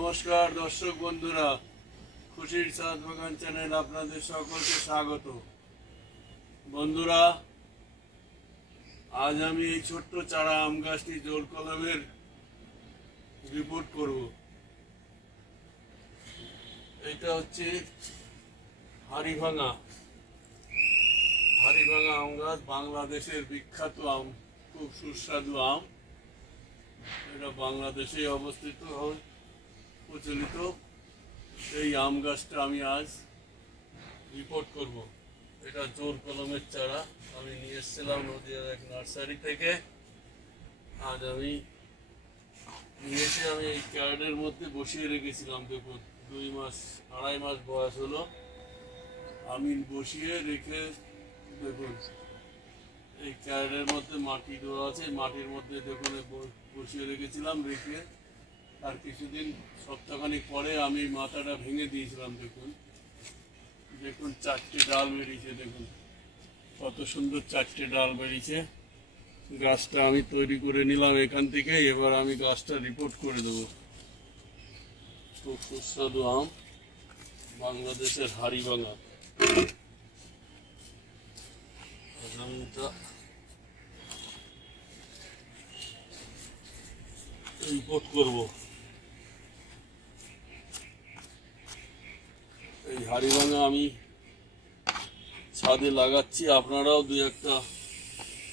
নমস্কার দর্শক বন্ধুরা, খুশির চাঁদ বাগান চ্যানেল আপনাদের সকলকে স্বাগত। বন্ধুরা, আজ আমি এই ছোট্ট চারা আম গাছটি জোর কলমের রিপোর্ট করব। এটা হচ্ছে হাড়িভাঙা। হাড়িভাঙা আম গাছ বাংলাদেশের বিখ্যাত আম, খুব সুস্বাদু আম। এটা বাংলাদেশে অবস্থিত হয়। প্রচলিত এই আম গাছটা আমি আজ রিপোর্ট করব। এটা জোর কলমের চারা। আমি নিয়ে এসেছিলাম নদীয়ার এক নার্সারি থেকে। আজ আমি নিয়ে এসে আমি এই ক্যারেটের মধ্যে বসিয়ে রেখেছিলাম, দেখুন, দুই মাস, আড়াই মাস বয়স হলো। আমি বসিয়ে রেখে, দেখুন, এই ক্যারেটের মধ্যে মাটি দেওয়া আছে। মাটির মধ্যে, দেখুন, বসিয়ে রেখেছিলাম, রেখে আর কিছুদিন সপ্তাহখানিক পরে আমি মাথাটা ভেঙে দিয়েছিলাম, দেখুন। দেখুন, চারটে ডাল বেরিয়েছে, দেখুন। কত সুন্দর চারটে ডাল বেরিয়েছে। গাছটা আমি তৈরি করে নিলাম এখান থেকে, এবার আমি গাছটা রিপোর্ট করে দেবো। খুব সুস্বাদু আম, বাংলাদেশের হাড়িভাঙা। আমটা রিপোর্ট করব। হাড়িভাঙা আমি ছাদে লাগাচ্ছি। আপনারাও দু একটা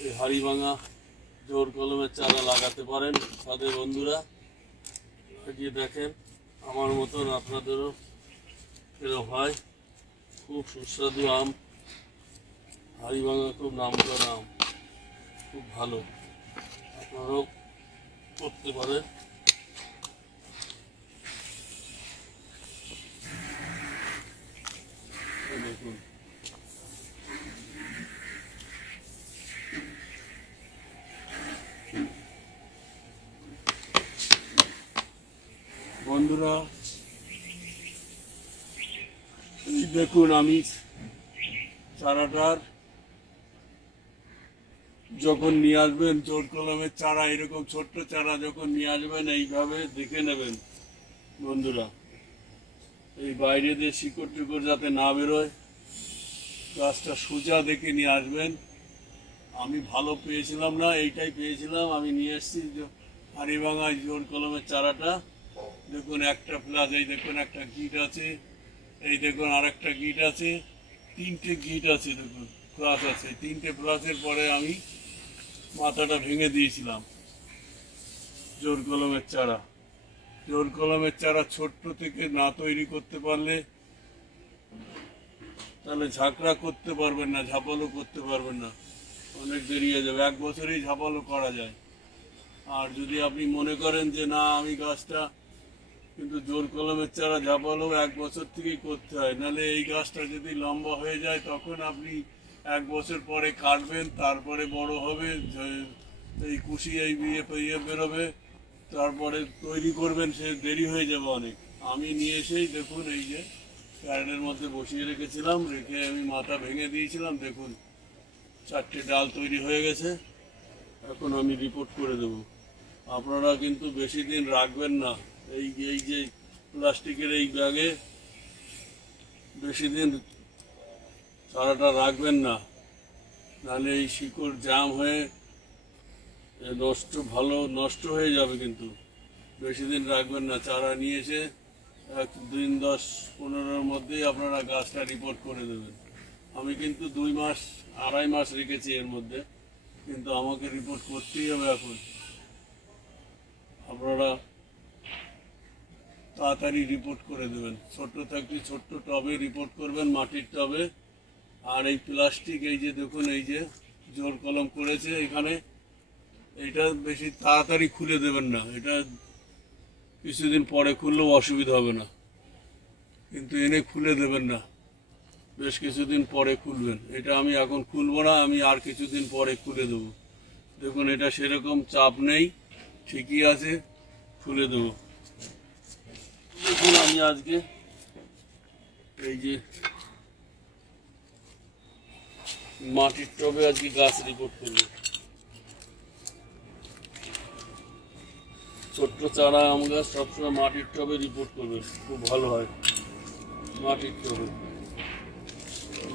এই হাড়িভাঙা জোর কলমের চারা লাগাতে পারেন ছাদে বন্ধুরা। লাগিয়ে দেখেন, আমার মতন আপনাদেরও এরকম হয়। খুব সুস্বাদু আম। হাড়িভাঙা খুব নাম করা আম। খুব ভালো। আপনারাও করতে পারেন এই দেখুন বন্ধুরা, এই দেখুন আমি চারাটার যখন নিয়ে আসবেন, জোর কলমের চারা, এরকম ছোট্ট চারা যখন নিয়ে আসবেন, এইভাবে দেখে নেবেন, বন্ধুরা। এই বাইরে দিয়ে শিকড় টিকড় যাতে না বেরোয়, গাছটা সোজা দেখে নিয়ে আসবেন। আমি ভালো পেয়েছিলাম না, এইটাই পেয়েছিলাম। আমি নিয়ে এসেছি হাড়িভাঙায় জোর কলমের চারাটা। দেখুন, একটা প্লাস এই দেখুন, একটা গিট আছে। এই দেখুন আর একটা গিট আছে। তিনটে গিট আছে, দেখুন প্লাস আছে। তিনটে প্লাসের পরে আমি মাথাটা ভেঙে দিয়েছিলাম। জোর কলমের চারা। জোর কলমের চারা ছোট্ট থেকে না তৈরি করতে পারলে তাহলে ঝাঁকড়া করতে পারবেন না, ঝাপালো করতে পারবেন না। অনেক দেরি হয়ে যাবে। এক বছরেই ঝাপালো করা যায়। আর যদি আপনি মনে করেন যে, না, আমি গাছটা কিন্তু জোর কলমের চারা ঝাপালো এক বছর থেকেই করতে হয়। নাহলে এই গাছটা যদি লম্বা হয়ে যায়, তখন আপনি এক বছর পরে কাটবেন, তারপরে বড় হবে এই কুশি, এই বিয়ে ইয়ে বেরোবে, তারপরে তৈরি করবেন, সে দেরি হয়ে যাবে অনেক। আমি নিয়ে এসেই দেখুন, এই যে ক্যারেটের মধ্যে বসিয়ে রেখেছিলাম, রেখে আমি মাথা ভেঙে দিয়েছিলাম, দেখুন, চারটে ডাল তৈরি হয়ে গেছে। এখন আমি রিপোর্ট করে দেব। আপনারা কিন্তু বেশি দিন রাখবেন না। এই এই যে প্লাস্টিকের এই ব্যাগে বেশি দিন চারাটা রাখবেন না। নাহলে এই শিকড় জাম হয়ে নষ্ট, ভালো নষ্ট হয়ে যাবে কিন্তু। বেশি দিন রাখবেন না। চারা নিয়ে এসে এক দিন দশ পনেরোর মধ্যেই আপনারা গাছটা রিপোর্ট করে দেবেন। আমি কিন্তু দুই মাস, আড়াই মাস রেখেছি এর মধ্যে, কিন্তু আমাকে রিপোর্ট করতেই হবে এখন। আপনারা তাড়াতাড়ি রিপোর্ট করে দেবেন। ছোট্ট থাকলে ছোট্ট টবে রিপোর্ট করবেন, মাটির টবে। আর এই প্লাস্টিক এই যে দেখুন, এই যে জোর কলম করেছে, এখানে এটা বেশি তাড়াতাড়ি খুলে দেবেন না। এটা কিছুদিন পরে খুললেও অসুবিধা হবে না। কিন্তু এনে খুলে দেবেন না। বেশ কিছুদিন পরে খুলবেন। এটা আমি এখন খুলবো না, আমি আর কিছুদিন পরে খুলে দেবো। দেখুন, এটা সেরকম চাপ নেই, ঠিকই আছে, খুলে দেবো। দেখুন আমি আজকে এই যে মাটির টবে আজকে গাছ রিপোর্ট করব। ছোট্ট চারা, আম গাছ সবসময় মাটির টবে রিপোর্ট করবে, খুব ভালো হয়। মাটির টবে।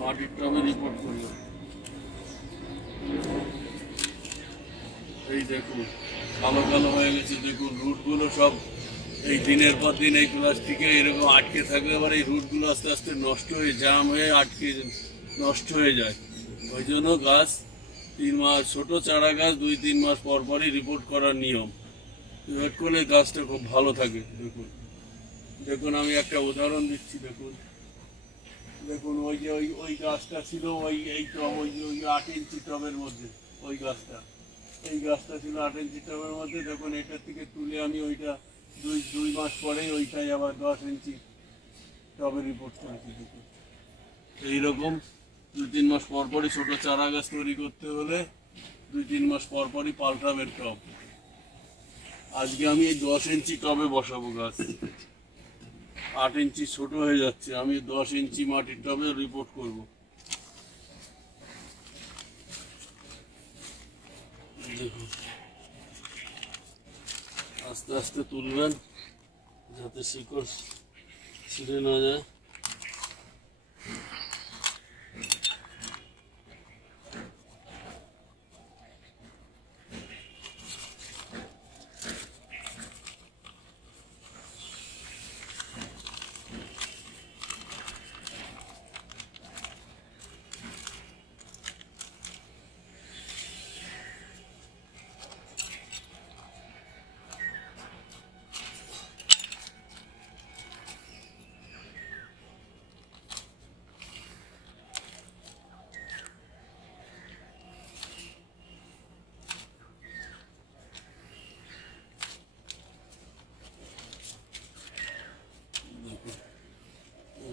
মাটির টবে রিপোর্ট করবে। এই দেখুন, কালো কালো হয়ে গেছে, দেখুন রুটগুলো সব এই দিনের পর দিন এই প্লাস্টিকে এরকম আটকে থাকবে, আবার এই রুটগুলো আস্তে আস্তে নষ্ট হয়ে, জাম হয়ে আটকে নষ্ট হয়ে যায়। ওই জন্য গাছ তিন মাস, ছোট চারা গাছ দুই তিন মাস পর পরই রিপোর্ট করার নিয়ম। রিপোর্ট করলে গাছটা খুব ভালো থাকে, দেখুন। দেখুন, আমি একটা উদাহরণ দিচ্ছি, দেখুন। দেখুন, ওই যে ওই ওই গাছটা ছিল ওই এই টব, ওই ওই আট ইঞ্চি টবের মধ্যে, ওই গাছটা। এই গাছটা ছিল আট ইঞ্চি টবের মধ্যে, দেখুন, এটার থেকে তুলে আমি ওইটা দুই দুই মাস পরেই ওইটাই আবার দশ ইঞ্চি টবে রিপোর্ট করেছি দেখুন। এইরকম দুই, তিন মাস পর পরই ছোটো চারা গাছ তৈরি করতে হলে দুই, তিন মাস পর পরই পাল্টাবেন টব। আজকে আমি এই দশ ইঞ্চি টবে বসাবো গাছ। আট ইঞ্চি ছোট হয়ে যাচ্ছে, আমি দশ ইঞ্চি মাটির টবে রিপোর্ট করব। দেখুন। আস্তে আস্তে তুলবেন যাতে শিকড় ছিঁড়ে না যায়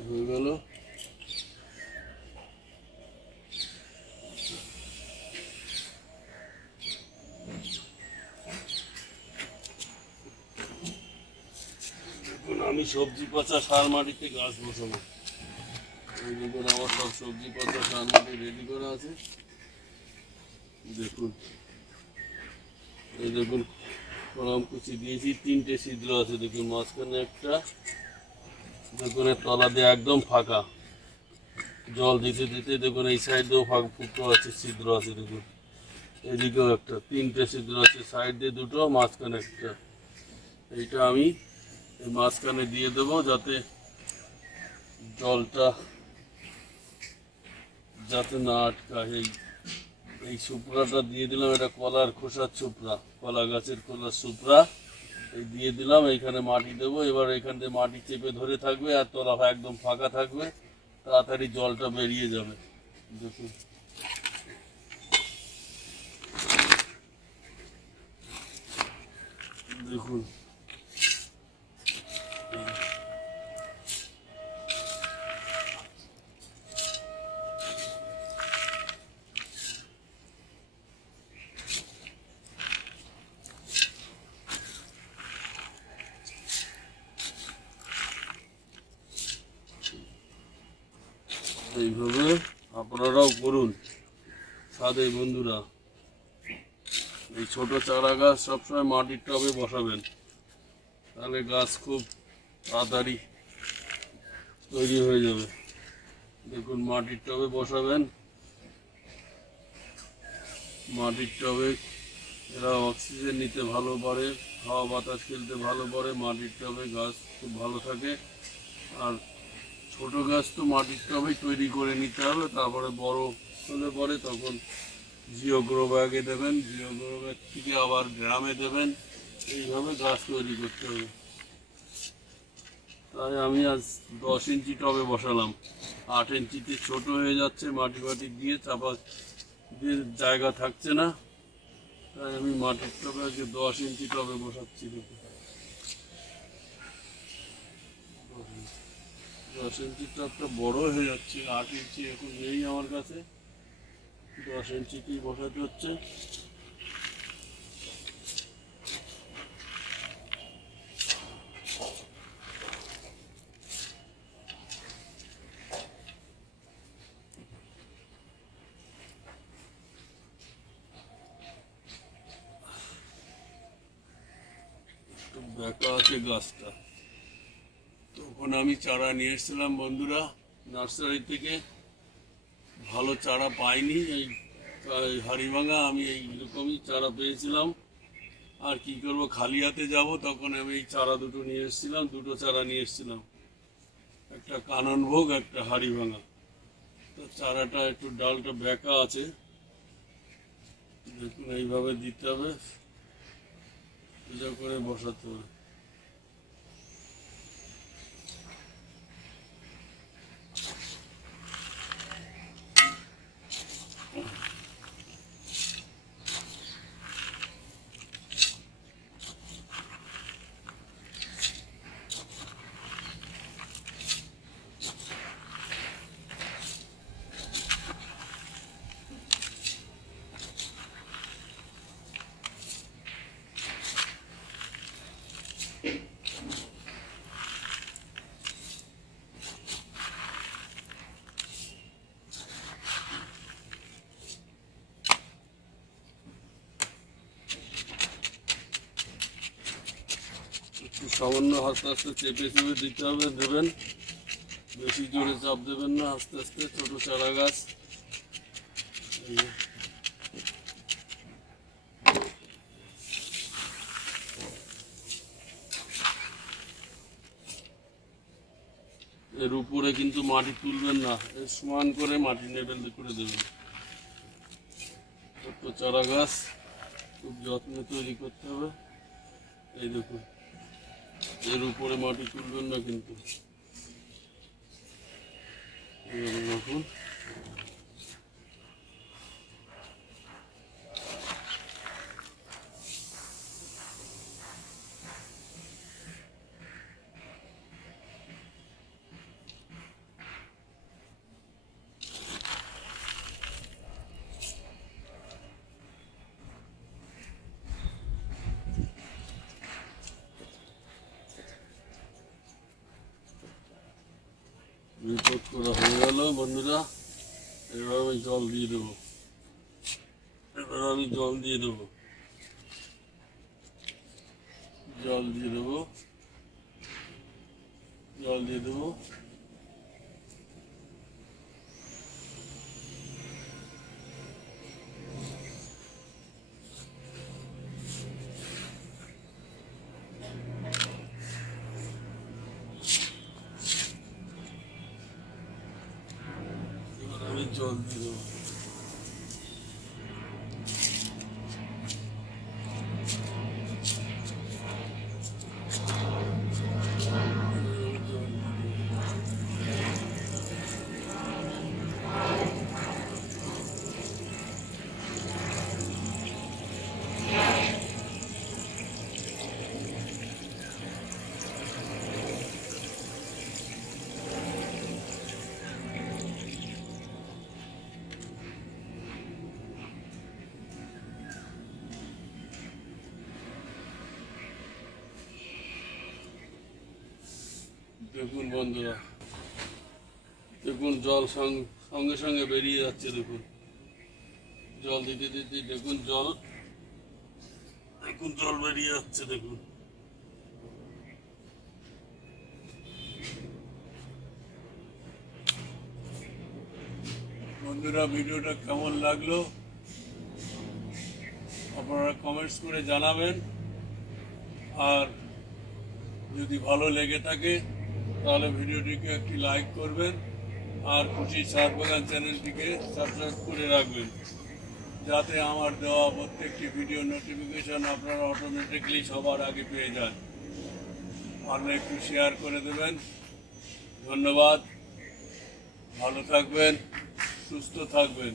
হয়ে গেল দেখুন আমি সবজি পচা সার মাটিতে গাছ বসাবো। এই দেখুন, আমার সব সবজি পচা সার মাটি রেডি করা আছে। দেখুন, এই দেখুন, কলম কুচি দিয়েছি, তিনটে ছিদ্র আছে। দেখুন, মাঝখানে একটা দেখুনের তলা দিয়ে একদম ফাঁকা। জল দিতে দিতে, দেখুন, এই সাইডেও ফাঁক, ফুটো আছে, ছিদ্র আছে, দেখুন। এদিকেও একটা, তিনটে ছিদ্র আছে সাইড দিয়ে দুটো, মাঝখানে একটা। এইটা আমি মাঝখানে দিয়ে দেবো যাতে জলটা যাতে না আটকায়। এই এই সুপড়াটা দিয়ে দিলাম, এটা কলার খোসার সুপড়া, কলা গাছের কলার সুপড়া। এই দিয়ে দিলাম, এইখানে মাটি দেবো। এবার এখান থেকে মাটি চেপে ধরে থাকবে আর তলা একদম ফাঁকা থাকবে। তাড়াতাড়ি জলটা বেরিয়ে যাবে। দেখুন। দেখুন। এইভাবে আপনারাও করুন। সাদে বন্ধুরা, এই ছোট চারা গাছ সবসময় মাটির টবে বসাবেন। তাহলে গাছ খুব তাড়াতাড়ি তৈরি হয়ে যাবে। দেখুন মাটির টবে বসাবেন। মাটির টবে এরা অক্সিজেন নিতে ভালো পারে, হাওয়া বাতাস খেলতে ভালো পারে, মাটির টবে গাছ খুব ভালো থাকে। আর ছোট গাছ তো মাটির টবেই তৈরি করে নিতে হবে, তারপরে বড় হলে পরে তখন জিও গ্রো ব্যাগে দেবেন জিও গ্রো ব্যাগ থেকে আবার গ্রামে দেবেন। এইভাবে গাছ তৈরি করতে হবে। তাই আমি আজ দশ ইঞ্চি টবে বসালাম। আট ইঞ্চিতে ছোট হয়ে যাচ্ছে, মাটি মাটি দিয়ে চাপা দিয়ে জায়গা থাকছে না। তাই আমি মাটির টবে আজকে দশ ইঞ্চি টবে বসাচ্ছি দশ ইঞ্চি টবটা বড় হয়ে যাচ্ছে, আট ইঞ্চি এখন নেই আমার কাছে। দশ ইঞ্চিতেই বসাতে হচ্ছে। ব্যাকা আছে গাছটা। তখন আমি চারা নিয়ে এসেছিলাম বন্ধুরা নার্সারি থেকে। ভালো চারা পাইনি, এই হাড়িভাঙা, আমি এইরকমই চারা পেয়েছিলাম। আর কি করব, খালি হাতে যাব, তখন আমি এই চারা দুটো নিয়ে এসেছিলাম, দুটো চারা নিয়ে এসেছিলাম। একটা কাননভোগ একটা হাড়িভাঙা। তো চারাটা একটু ডালটা বেঁকা আছে, দেখুন এইভাবে দিতে হবে। সোজা করে বসাতে সামান্য আস্তে আস্তে চেপে চেপে দিতে হবে, দেবেন। বেশি জোরে চাপ দেবেন না, আস্তে আস্তে, ছোট চারা গাছ। এর উপরে কিন্তু মাটি তুলবেন না সমান করে মাটি লেবেল করে দেবেন। ছোট্ট চারা গাছ, খুব যত্নে তৈরি করতে হবে। এই দেখুন। এর উপরে মাটি তুলবেন না কিন্তু। রাখুন রিপোর্ট করা হয়ে গেল বন্ধুরা, এবার আমি জল দিয়ে দেবো। এবার আমি জল দিয়ে দেবো। জল দিয়ে দেবো। জল দিয়ে দেবো। এবার আমি জল দেখুন বন্ধুরা, দেখুন জল সঙ্গে সঙ্গে বেরিয়ে যাচ্ছে, দেখুন। জল দিতে দিতে দেখুন জল দেখুন জল বেরিয়ে যাচ্ছে, দেখুন। বন্ধুরা, ভিডিওটা কেমন লাগল? আপনারা কমেন্টস করে জানাবেন। আর যদি ভালো লেগে থাকে তাহলে ভিডিওটিকে একটি লাইক করবেন আর খুশি সার বাগান চ্যানেলটিকে সাবস্ক্রাইব করে রাখবেন। যাতে আমার দেওয়া প্রত্যেকটি ভিডিও নোটিফিকেশন আপনারা অটোমেটিকলি সবার আগে পেয়ে যান। পারলে একটু শেয়ার করে দেবেন। ধন্যবাদ। ভালো থাকবেন, সুস্থ থাকবেন।